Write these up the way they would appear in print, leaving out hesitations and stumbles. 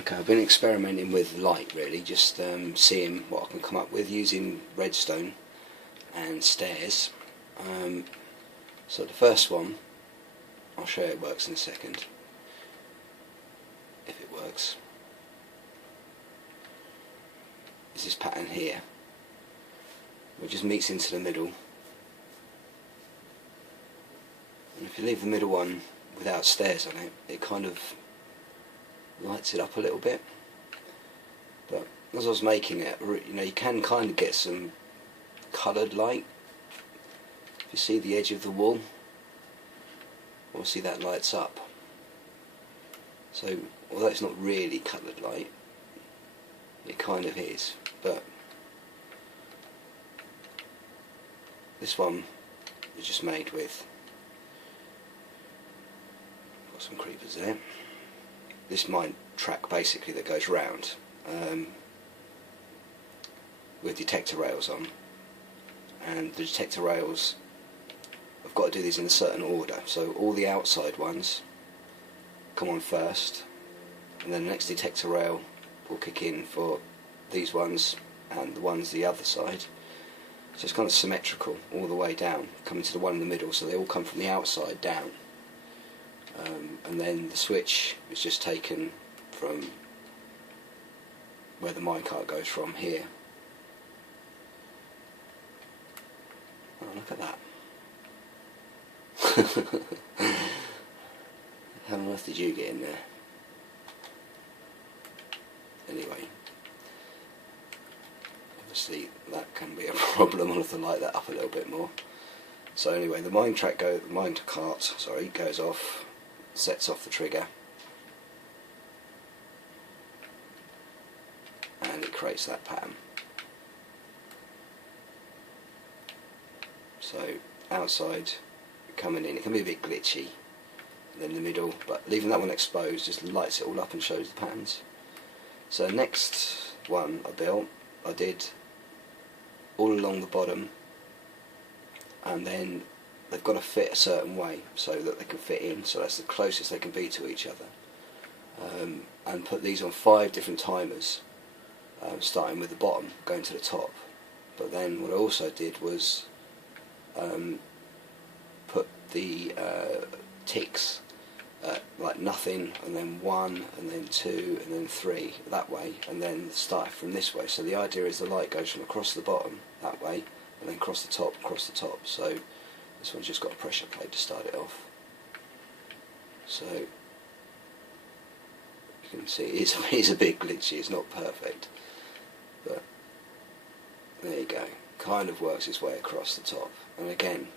Okay, I've been experimenting with light really, just seeing what I can come up with using redstone and stairs. So the first one, I'll show you it works in a second, if it works, is this pattern here, which just meets into the middle, and if you leave the middle one without stairs on it, it kind of lights it up a little bit. But as I was making it, you can kind of get some coloured light. If you see the edge of the wall, obviously that lights up. So although it's not really coloured light, it kind of is. But this one is just made with, got some creepers there, this mine track basically that goes round with detector rails on, and the detector rails, I've got to do these in a certain order, so all the outside ones come on first, and then the next detector rail will kick in for these ones and the ones the other side. So it's kind of symmetrical all the way down, coming to the one in the middle, so they all come from the outside down. And then the switch is just taken from where the minecart goes from here. Oh, look at that. How on earth did you get in there? Anyway, obviously that can be a problem. I'll have to light that up a little bit more. So anyway, the minecart goes off, sets off the trigger, and it creates that pattern. So outside coming in, it can be a bit glitchy, and then the middle, but leaving that one exposed just lights it all up and shows the patterns. So next one I built, I did all along the bottom, and then they've got to fit a certain way so that they can fit in, so that's the closest they can be to each other. And put these on 5 different timers, starting with the bottom, going to the top. But then what I also did was put the ticks like nothing, and then 1, and then 2, and then 3 that way, and then start from this way. So the idea is the light goes from across the bottom that way, and then across the top, So this one's just got a pressure plate to start it off. So you can see it's a bit glitchy, it's not perfect, but there you go. Kind of works its way across the top, and again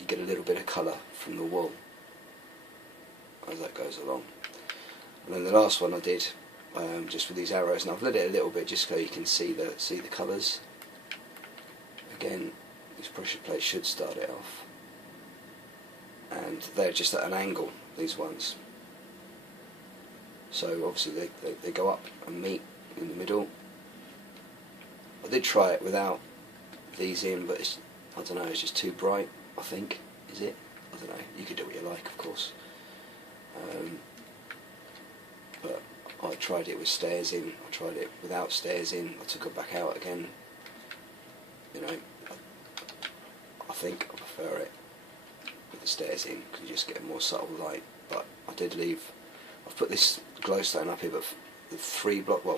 you get a little bit of colour from the wool as that goes along. And then the last one I did just with these arrows, and I've lit it a little bit just so you can see the colours. Again, these pressure plates should start it off, and they're just at an angle, these ones, so obviously they go up and meet in the middle. I did try it without these in, but I don't know, it's just too bright, I think. Is it? I don't know, you can do what you like, of course. But I tried it with stairs in, I tried it without stairs in, I took it back out again. I think I prefer it with the stairs in, because you just get a more subtle light. But I've put this glowstone up here, but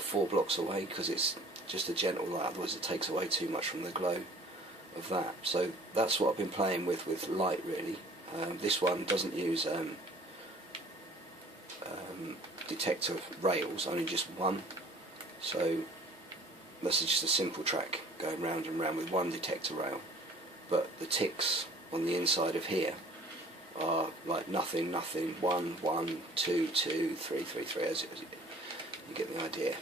4 blocks away, because it's just a gentle light, otherwise it takes away too much from the glow of that. So that's what I've been playing with light really. This one doesn't use detector rails, only just one, so this is just a simple track going round and round with one detector rail. But the ticks on the inside of here are like nothing, 1, 1, 2, 2, 3, 3, 3, as you get the idea.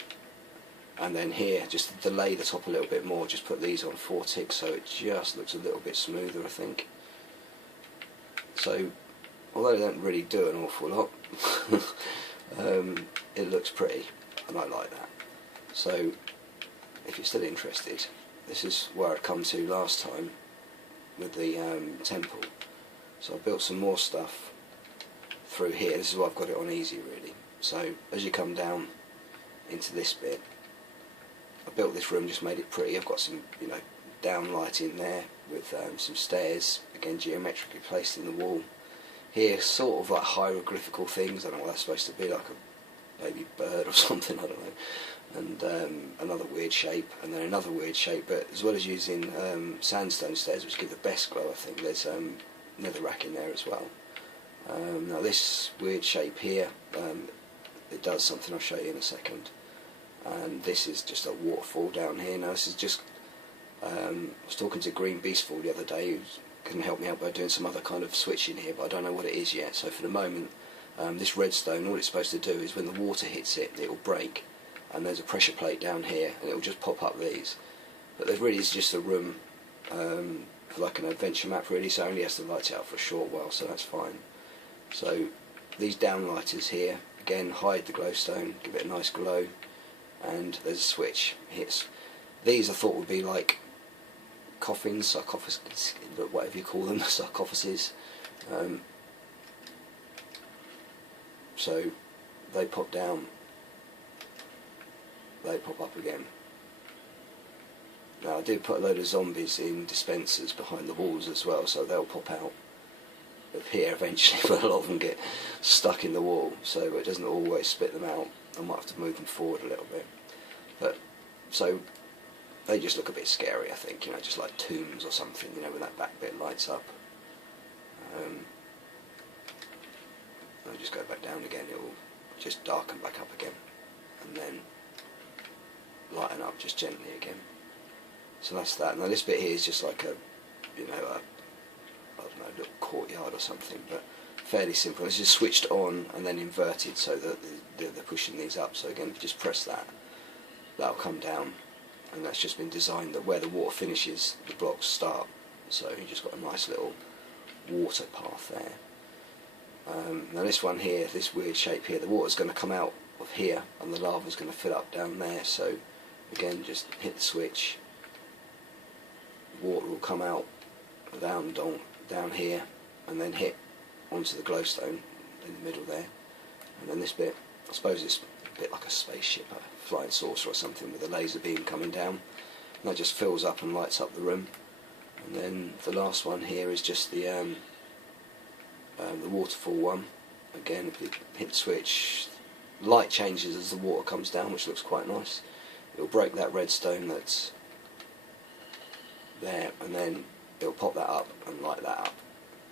And then here, just to delay the top a little bit more, just put these on 4 ticks, so it just looks a little bit smoother, I think. So although they don't really do an awful lot, it looks pretty, and I like that. So if you're still interested, this is where I'd come to last time with the temple. So I built some more stuff through here. This is why I've got it on easy really. So as you come down into this bit, I built this room, just made it pretty. I've got some, you know, down lighting there with some stairs, again geometrically placed in the wall. Here, sort of like hieroglyphical things. I don't know what that's supposed to be, like a baby bird or something. I don't know. And another weird shape, and then another weird shape. But as well as using sandstone stairs, which give the best glow, I think there's netherrack in there as well. Now this weird shape here, it does something I'll show you in a second. And this is just a waterfall down here. Now this is just, I was talking to Green Beastful the other day, who can help me out by doing some other kind of switching here, but I don't know what it is yet. So for the moment, this redstone, all it's supposed to do is when the water hits it, it will break, and there's a pressure plate down here, and it will just pop up these. But there really is just a room for like an adventure map really, so it only has to light it up for a short while, so that's fine. So these downlighters here, again, hide the glowstone, give it a nice glow, and there's a switch. These I thought would be like coffins, sarcophagus, whatever you call them, sarcophaguses. So they pop down, they pop up again. Now I did put a load of zombies in dispensers behind the walls as well, so they'll pop out of here eventually, but a lot of them get stuck in the wall, so it doesn't always spit them out. I might have to move them forward a little bit. But so they just look a bit scary, I think, you know, just like tombs or something, you know, when that back bit lights up. I'll just go back down again, it will just darken back up again, and then lighten up just gently again. So that's that. Now this bit here is just like a, you know, I don't know, a little courtyard or something, but fairly simple. It's just switched on and then inverted so that they're pushing these up. So again, if you just press that, that'll come down, and that's just been designed that where the water finishes, the blocks start. So you just got a nice little water path there. Now this one here, this weird shape here, the water's going to come out of here and the lava's going to fill up down there. So again, just hit the switch, water will come out down here and then hit onto the glowstone in the middle there. And then this bit, I suppose it's a bit like a spaceship, a flying saucer or something, with a laser beam coming down, and that just fills up and lights up the room. And then the last one here is just the waterfall one. Again, if you hit the switch, light changes as the water comes down, which looks quite nice. It'll break that redstone that's there, and then it'll pop that up and light that up.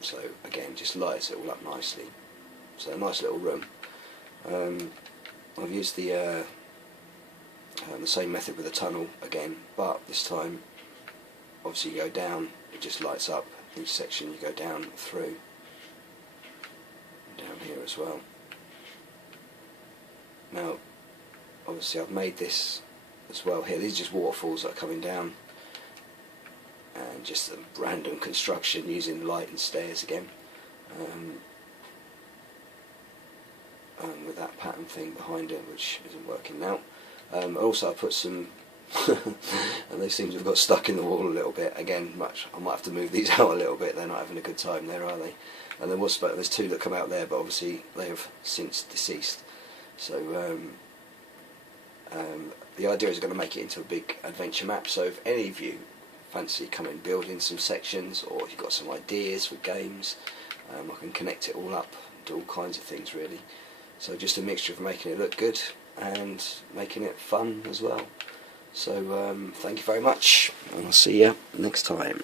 So again, just lights it all up nicely. So a nice little room. I've used the same method with the tunnel again, but this time obviously you go down, it just lights up each section you go down through. Down here as well. Now obviously I've made this as well here. These are just waterfalls that are coming down, and just a random construction using light and stairs again, with that pattern thing behind it, which isn't working now. Also I put some and they seem to have got stuck in the wall a little bit again. I might have to move these out a little bit. They're not having a good time there, are they? And there's two that come out there, but obviously they have since deceased. So the idea is going to make it into a big adventure map. So if any of you fancy coming building some sections, or if you've got some ideas for games, I can connect it all up, do all kinds of things really. So just a mixture of making it look good and making it fun as well. So thank you very much, and I'll see you next time.